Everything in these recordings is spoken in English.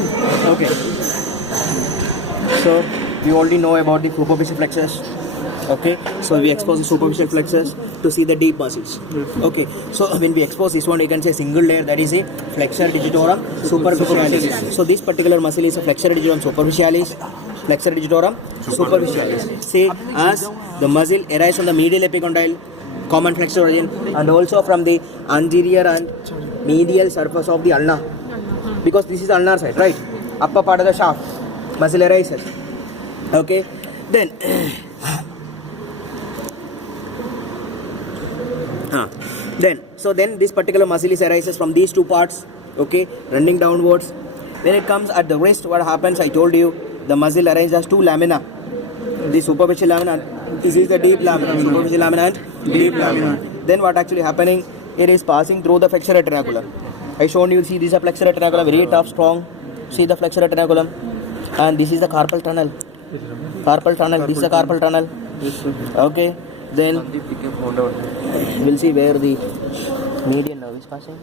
Okay. So we already know about the superficial flexors. Okay. So we expose the superficial flexors to see the deep muscles. Okay. So when we expose this one, you can say single layer, that is a flexor digitorum superficialis. So this particular muscle is a flexor digitorum superficialis. Flexor digitorum superficialis. Say as the muscle arises from the medial epicondyle common flexor origin and also from the anterior and medial surface of the ulna, because this is the ulnar side, right? Upper part of the shaft muscle arises. Okay, then then this particular muscle is arises from these two parts, okay, running downwards. When it comes at the wrist, what happens? I told you the muscle arises as two lamina, the superficial lamina. This is the deep lamina, superficial lamina and deep lamina. Then what actually happening? It is passing through the flexor retinaculum. I shown you. See, this is a flexor retinaculum, very tough, strong. See the flexor retinaculum, and this is the carpal tunnel. Carpal tunnel. This is the carpal tunnel. Okay. Then we'll see where the median nerve is passing.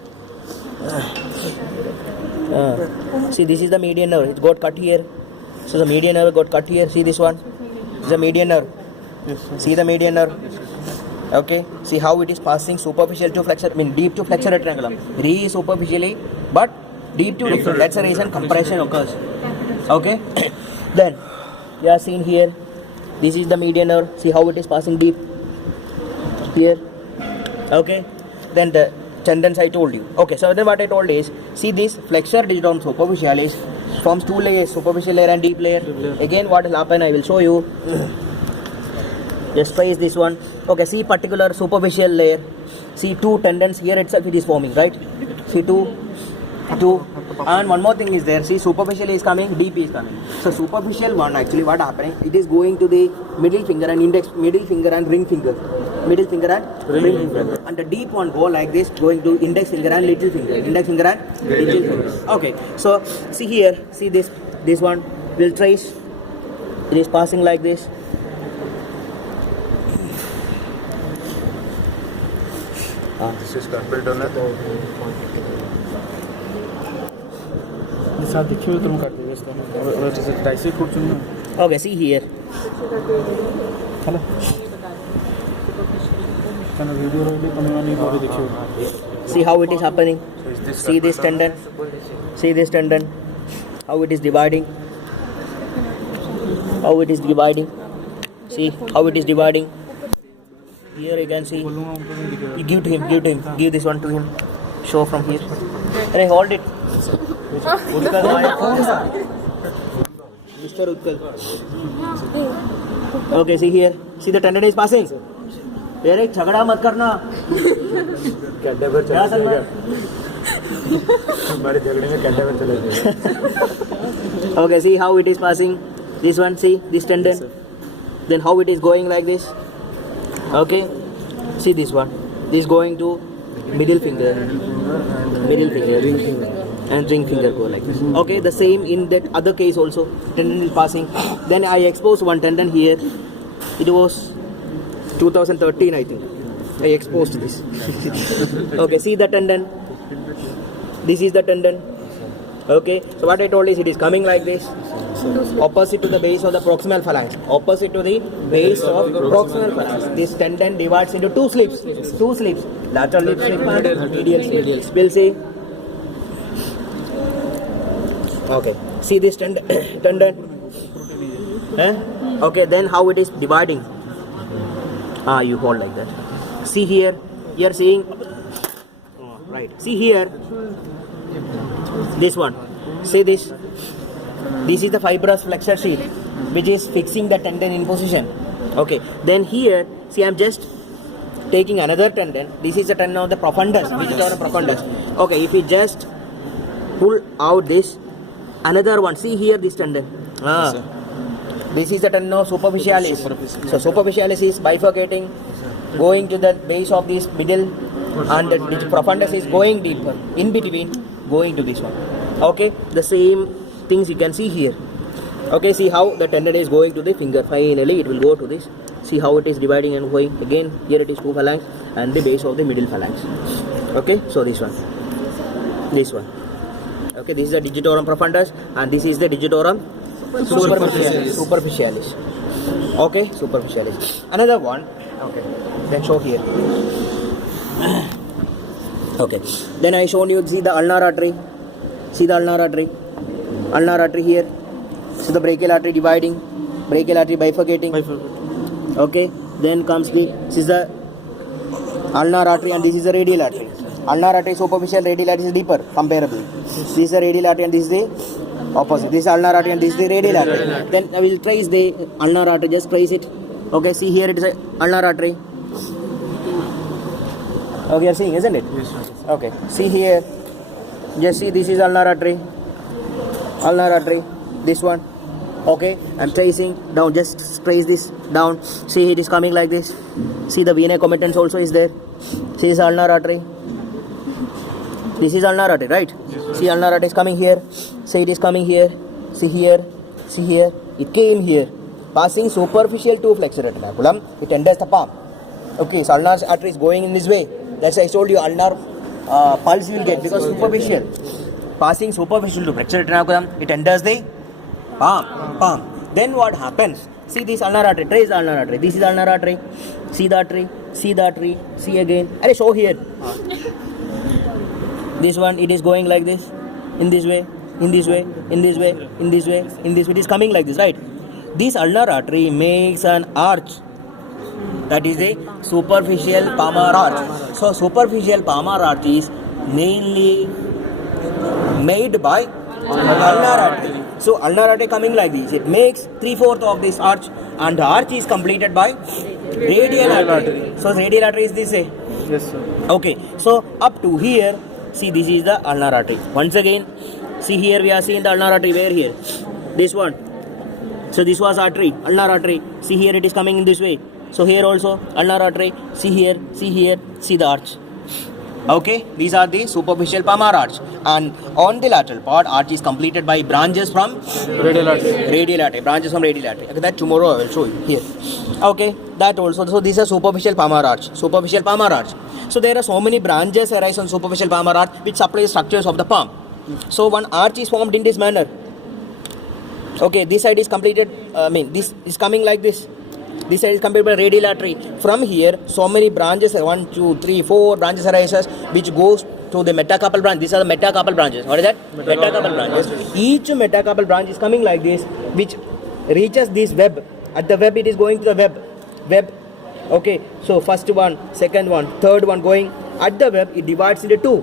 See, this is the median nerve. It got cut here. So the median nerve got cut here. See this one. This is the median nerve. See the median nerve. Okay. See how it is passing superficial to flexor, deep to flexor retinaculum. Very superficially, but deep to different. That's the reason compression occurs. Okay. Then you are seen here. This is the median nerve. See how it is passing deep here. Okay. Then the tendons I told you. Okay. So then what I told is, see this flexor digitorum superficialis forms two layers, superficial layer and deep layer. Again, what will happen? I will show you. Just trace this one. Okay, see particular superficial layer. See two tendons here itself it is forming, right? See two. And one more thing is there. See, superficial is coming, deep is coming. So superficial one actually what happening? It is going to the middle finger and index, middle finger and ring finger. Middle finger and ring finger. And the deep one go like this, going to index finger and little finger. Index finger and little finger. Okay. So see here, see this one will trace. It is passing like this. This is carpal tunnel. Okay, see here. See how it is happening. See this tendon. See this tendon. How it is dividing. How it is dividing. See how it is dividing. Here you can see. You give to him. Give this one to him. Show from here. And I hold it. Mr. Utkal. Okay, see here. See the tendon is passing. There, झगड़ा मत करना. Cadaver चला गया. हमारे झगड़े में cadaver चला गया. Okay, see how it is passing. This one, see this tendon. Then how it is going like this. Okay, see this one. This is going to middle finger, and ring finger go like this. Okay, the same in that other case also. Tendon is passing. Then I exposed one tendon here. It was 2013, I think. I exposed this. Okay, see the tendon. This is the tendon. Okay, so what I told is it is coming like this. Opposite to the base of the proximal phalanx. Opposite to the base of proximal phalanx. This tendon divides into two slips. Lateral lip slip and medial slip. We'll see. Okay. See this tendon. Okay. Then how it is dividing. You hold like that. See here. You are seeing. Right. See here. This one. See this. This is the fibrous flexor sheath which is fixing the tendon in position. Okay. Then here, see, I am just taking another tendon. This is the tendon of the profundus. Which is the profundus. Okay. If we just pull out this, another one. See here, this tendon. This is the tendon of superficialis. So superficialis is bifurcating, going to the base of this middle, and the profundus is going deeper. In between, going to this one. Okay. The same things you can see here. Okay, see how the tendon is going to the finger. Finally it will go to this. See how it is dividing and going. Again here it is two phalanx and the base of the middle phalanx. Okay, so this one. Okay, this is the digitorum profundus and this is the digitorum superficialis. Okay, superficialis. Another one. Okay, then show here. Okay, then I shown you, see the ulnar artery. See the ulnar artery. Ulnar artery here. See the brachial artery dividing. Brachial artery bifurcating. Okay, then comes this is the ulnar artery and this is the radial artery. Ulnar artery is superficial, radial artery is deeper, comparably. This is the radial artery and this is the opposite. This is ulnar artery and this is the radial artery. Then I will trace the ulnar artery, just trace it. Okay, see here it is a ulnar artery. Okay, you are seeing, isn't it? Yes, sir. Okay, see here. Just see, this is ulnar artery. Ulnar artery, this one. Okay, I'm tracing down, just trace this down. See, it is coming like this. See, the vena commitans also is there. See, this ulnar artery. This is ulnar artery, right? Yes, see, ulnar artery is coming here. See, it is coming here. See here. See here. It came here. Passing superficial to flexor retinaculum, it enters the palm. Okay, so ulnar artery is going in this way. That's why I told you ulnar pulse you will get because superficial. Passing superficial to flexor retinaculum, it enters the palm. Then what happens? See this ulnar artery, trace the ulnar artery. This is ulnar artery. See the artery, see the artery, see again. Arey, show here. This one, it is going like this, in this way, in this way, in this way, in this way, in this way. It is coming like this, right? This ulnar artery makes an arch. That is a superficial palmar arch. So superficial palmar arch is mainly made by ulnar artery. So ulnar artery coming like this. It makes 3/4 of this arch, and the arch is completed by radial artery. So radial artery is this way. Yes, sir. Okay. So up to here, see this is the ulnar artery. Once again, see here we are seeing the ulnar artery. Where here? This one. So this was artery, ulnar artery. See here it is coming in this way. So here also ulnar artery. See here, see the arch. Okay, these are the superficial palmar arch, and on the lateral part, arch is completed by branches from Radial artery. radial artery. Branches from radial artery. Okay, that tomorrow I will show you here. Okay, that also. So this is a superficial palmar arch. Superficial palmar arch. So there are so many branches arise on superficial palmar arch which supply structures of the palm. So one arch is formed in this manner. Okay, this side is completed. This is coming like this. This side is completed by radial artery. From here, so many branches, 1, 2, 3, 4 branches arises, which goes to the metacarpal branch. These are the metacarpal branches. What is that? Metacarpal branches. Each metacarpal branch is coming like this, which reaches this web. At the web, it is going to the web. Okay, so first one, second one, third one going. At the web, it divides into 2,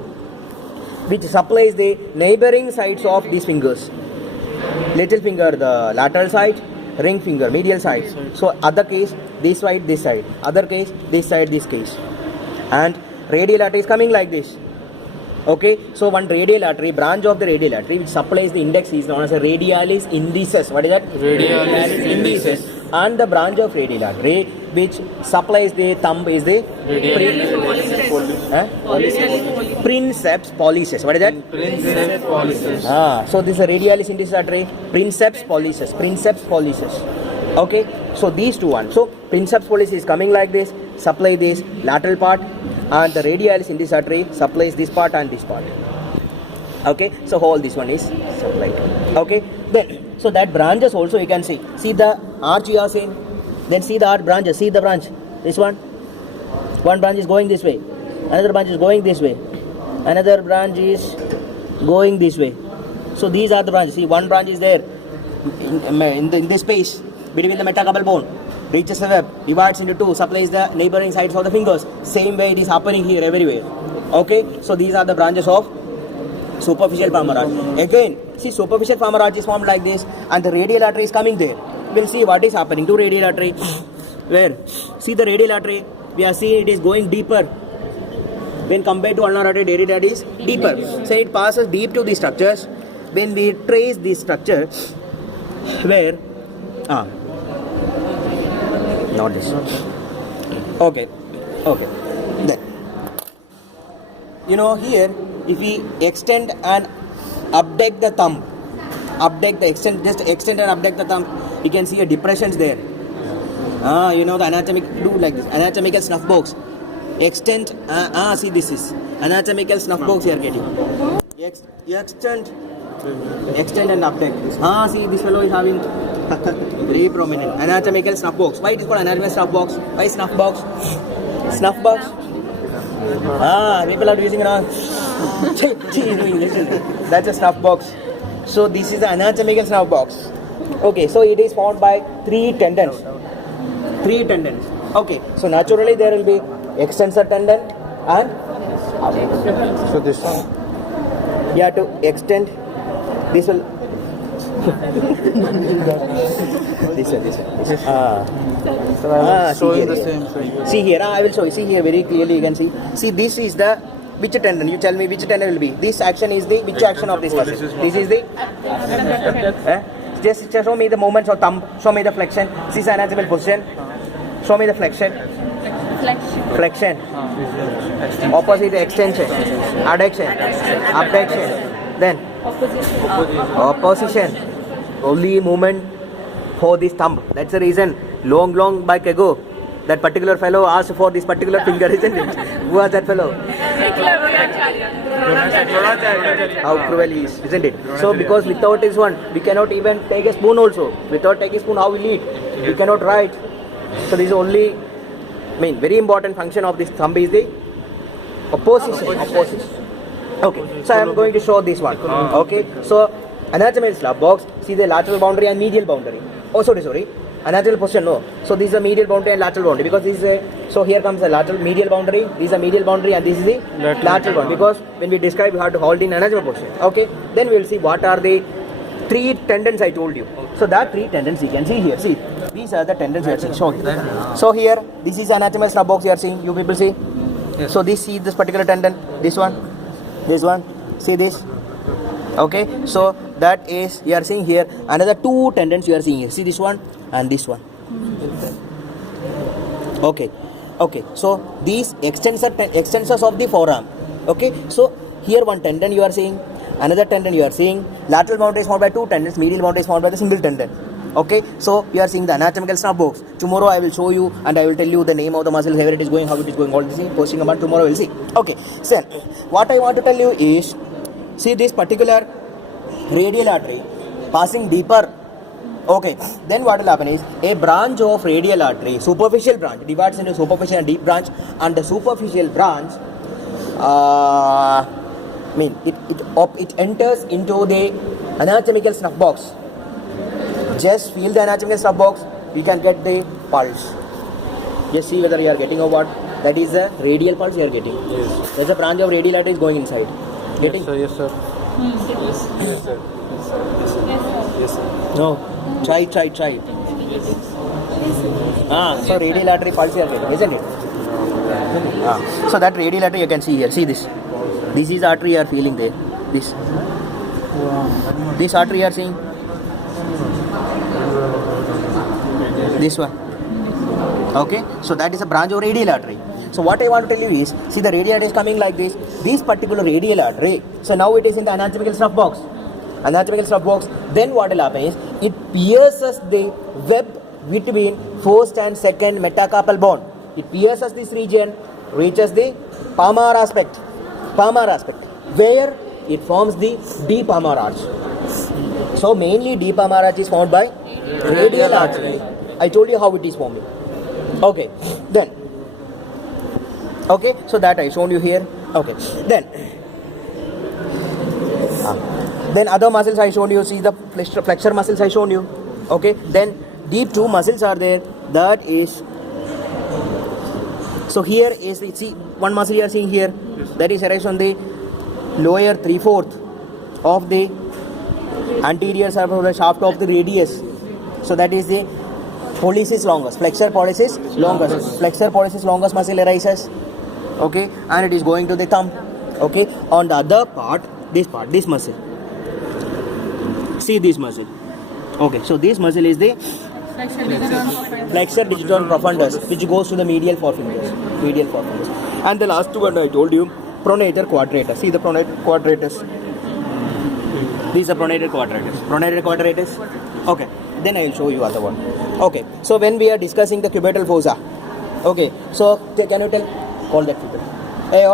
which supplies the neighboring sides of these fingers. Little finger, the lateral side. Ring finger, medial side. So other case, this side, this side. Other case, this side, this case. And radial artery is coming like this. Okay, so one radial artery, branch of the radial artery which supplies the index is known as a radialis indicis. What is that? Radialis indicis. And the branch of radial artery which supplies the thumb is the princeps pollicis. What is that? Princeps pollicis. So this is a radialis indicis artery, princeps pollicis. Okay, so these two ones. So princeps pollicis is coming like this, supply this lateral part, and the radialis indicis artery supplies this part and this part. Okay, so all this one is supplied. Okay, then so that branches also you can see. See the arch you are seeing. Then see the arch branches. See the branch. This one. One branch is going this way. Another branch is going this way. Another branch is going this way. So these are the branches. See, one branch is there in this space between the metacarpal bone. Reaches the web, divides into 2, supplies the neighboring sides of the fingers. Same way it is happening here everywhere. Okay, so these are the branches of superficial palmar arch. Again, see, superficial palmar arch is formed like this, and the radial artery is coming there. We'll see what is happening to radial artery. Where? See the radial artery, we are seeing it is going deeper. When compared to ulnar artery, radial artery is deeper. So it passes deep to the structures. When we trace this structure, where? Not this. Okay. Then, here, if we extend and abduct the thumb, just extend and abduct the thumb, you can see a depressions there. The anatomic, do like this, anatomical snuff box. Extend, see this is anatomical snuff box you are getting. extend and uptake. See, this fellow is having very prominent anatomical snuff box. Why it is called anatomical snuff box? Why snuff box? Snuff box. People are using it on. That's a snuff box. So this is the anatomical snuff box. Okay, so it is formed by three tendons. Okay, so naturally there will be extensor tendon and So this one. you have to extend. This will. this one. So I'm showing the here. same thing. See here, I will show you. See here very clearly. You can see. See, this is the which tendon? You tell me which tendon will be. This action is the which action of this muscle? This is the. Just show me the movements of thumb. Show me the flexion. This is anatomical position. Show me the flexion. Flexion. Opposite extension. Adduction. Abduction. Then opposition. Only movement for this thumb. That's the reason. Long back ago, that particular fellow asked for this particular finger, isn't it? Who was that fellow? How cruel he is, isn't it? So because without this one, we cannot even take a spoon also. Without taking a spoon, how will we eat? We cannot write. So this is only, very important function of this thumb is the opposition. Okay, so I am going to show this one. Okay, so anatomical slab box, see the lateral boundary and medial boundary. Oh, sorry. Anatomical position, no. So this is the medial boundary and lateral boundary because this is a, so here comes the lateral medial boundary, this is the medial boundary and this is the lateral boundary because when we describe, we have to hold in anatomical position. Okay, then we will see what are the three tendons I told you. So that three tendons you can see here. See, these are the tendons you are seeing. So here, this is anatomical slab box you are seeing. You people see. Yes. So this particular tendon, this one, see this. Okay, so that is you are seeing here. Another two tendons you are seeing here. See this one and this one. Okay, so these extensors of the forearm. Okay, so here one tendon you are seeing, another tendon you are seeing. Lateral boundary is formed by two tendons, medial boundary is formed by the single tendon. Okay, so you are seeing the anatomical snuff box. Tomorrow I will show you and I will tell you the name of the muscle, where it is going, how it is going, all this is posting about tomorrow we'll see. Okay, so what I want to tell you is, see this particular radial artery passing deeper. Okay, then what will happen is a branch of radial artery, superficial branch, divides into superficial and deep branch, and the superficial branch, it enters into the anatomical snuff box. Just feel the anatomical snuff box, you can get the pulse. Just see whether you are getting or what. That is the radial pulse you are getting. Yes. There's a branch of radial artery is going inside. Getting? Yes, sir. Yes, sir. No. Try. So radial artery pulse you are getting, isn't it? So that radial artery you can see here. See this. This is artery you are feeling there. This artery you are seeing. This one. Okay, so that is a branch of radial artery. So what I want to tell you is, see the radial artery is coming like this. This particular radial artery, so now it is in the anatomical snuff box. Then what will happen is, it pierces the web between first and second metacarpal bone. It pierces this region, reaches the palmar aspect, where it forms the deep palmar arch. So mainly deep palmar arch is formed by radial artery. I told you how it is forming. Okay, so that I shown you here. Okay, then other muscles I showed you. See the flexor muscles I shown you. Okay, then deep two muscles are there. That is, so here is the, see one muscle you are seeing here. That is arrives on the lower 3/4 of the anterior surface of the shaft of the radius. So that is the pollicis longus, flexor pollicis longus muscle arises. Okay, and it is going to the thumb. Okay, on the other part, this muscle. See this muscle. Okay, so this muscle is the flexor digitorum profundus, which goes to the medial forefingers. And the last one I told you, pronator quadratus. See the pronator quadratus. These are pronator quadratus. Okay, then I will show you other one. Okay, so when we are discussing the cubital fossa, okay, so can you call that people? Hey,